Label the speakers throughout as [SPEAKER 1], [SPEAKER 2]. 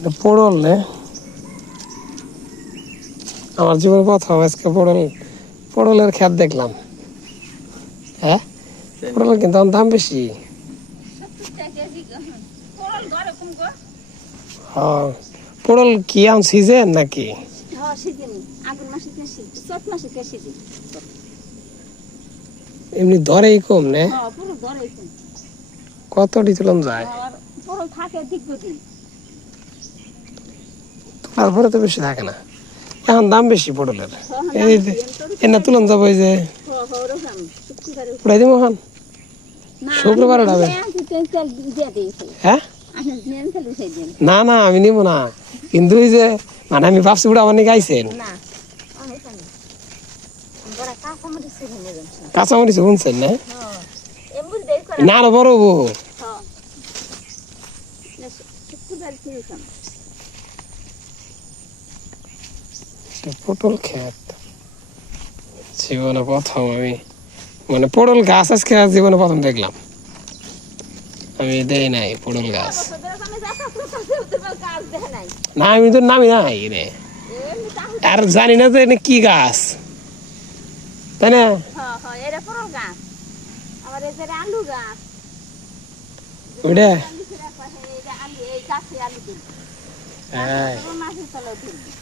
[SPEAKER 1] এটা পড়ল নে। আমার জীবনে প্রথম আজকে পড়ল পড়লের খ্যাত দেখলাম। হ্যাঁ? পড়লের কিন্তু আমার দাম বেশি। হ্যাঁ। পড়ল কি আম সিজন নাকি?
[SPEAKER 2] হ্যাঁ
[SPEAKER 1] এমনি ধরেই কম নে।
[SPEAKER 2] হ্যাঁ পুরো
[SPEAKER 1] কতটি তুলাম যায়?
[SPEAKER 2] থাকে দীর্ঘদিন।
[SPEAKER 1] তারপরে তো বেশি থাকে না। এখন দাম বেশি পটলের এই এনে তুলন যাব এই যে। উড়াই দিব এখন।
[SPEAKER 2] না
[SPEAKER 1] শুক্রবারে উঠাবে? হ্যাঁ? না না আমি নিব না। কিন্তু ওই যে মানে আমি ভাবছি উড়া মানে গাইছেন। কাঁচামরিচ শুনছেন না? না বড় বউ
[SPEAKER 2] হ্যাঁ শুক্রবার কিনেছিলাম
[SPEAKER 1] পটল খেত। জীবনে প্রথম আমি মানে পটল গাছ আজকে জীবনে প্রথম দেখলাম। আমি দেই নাই পটল গাছ। না, আমি তো নামি নাই রে। আর জানি না এটা কি গাছ। তাই না?
[SPEAKER 2] যে
[SPEAKER 1] ওইটা?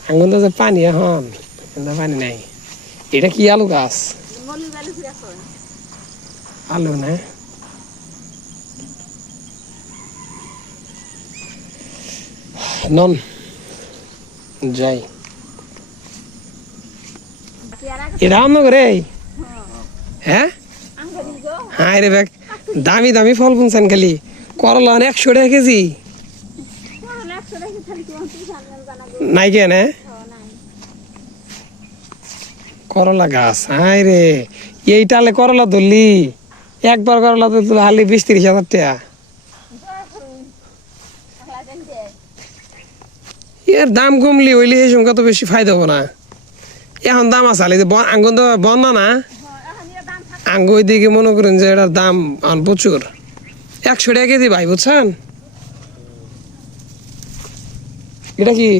[SPEAKER 1] আঙ্গুন তো যে পানি এখন কিন্তু পানি নাই এটা কি আলু গাছ
[SPEAKER 2] মলি বালু ফিরে খাওয়া
[SPEAKER 1] আলু না নন যাই
[SPEAKER 2] পেয়ারা
[SPEAKER 1] এটা রামনগর এই হ্যাঁ
[SPEAKER 2] আঙ্গুরি গো
[SPEAKER 1] হ্যাঁ রে ব্যাগ দামি দামি ফল বুনছেন খালি করলা না একশো টাকা কেজি নাই কেন করলা গাছ হাই রে। এই টালে করলা ধরলি। একবার করলা ধরলে হালি বিশ তিরিশ হাজার টাকা। এর দাম কমলি, হইলে এই সময় কত বেশি ফায়দা হব না। এখন দাম আছে, আলি আঙ্গুন তো বন্ধ না? আঙ্গু দিকে মনে করেন যে এটার দাম প্রচুর। একশো টাকা কেজি ভাই, বুঝছেন? এটা কি?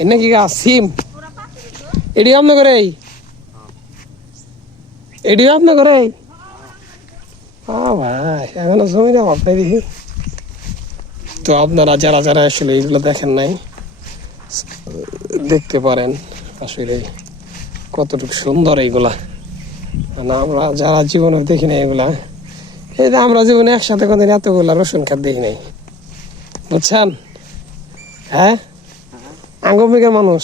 [SPEAKER 1] এটা কি গাছ সিম? এটি আপনার করে এটি আপনার করে ভাই, এখনও তো আপনারা যারা যারা আসলে এগুলো দেখেন নাই, দেখতে পারেন আসলে কতটুকু সুন্দর এইগুলা। মানে আমরা যারা জীবনে দেখি নাই এগুলা, এই যে আমরা জীবনে একসাথে কোনদিন এতগুলা রসুন খাত দেখি নাই। বুঝছেন? হ্যাঁ? আঙ্গমিকের মানুষ,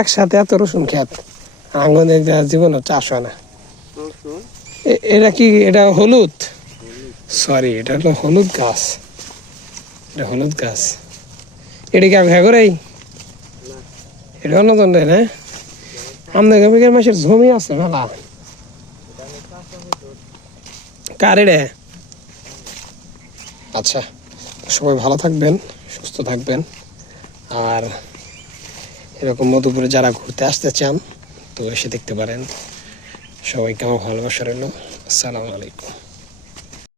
[SPEAKER 1] একসাথে এত রসুন খেত, আঙ্গনের জীবনে চাষ হয় না। এটা কি, এটা হলুদ? সরি এটা হলো হলুদ গাছ। এটা হলুদ গাছ। এটা কি ঘা করেই এটা অন্য দণ্ডে না? আমাদের গমিকের মাসের জমি আছে মেলা। কার এটা? আচ্ছা সবাই ভালো থাকবেন, সুস্থ থাকবেন। আর এরকম মধুপুরে যারা ঘুরতে আসতে চান, তো এসে দেখতে পারেন। সবাইকে আমার ভালোবাসা রইল আসসালামু আলাইকুম।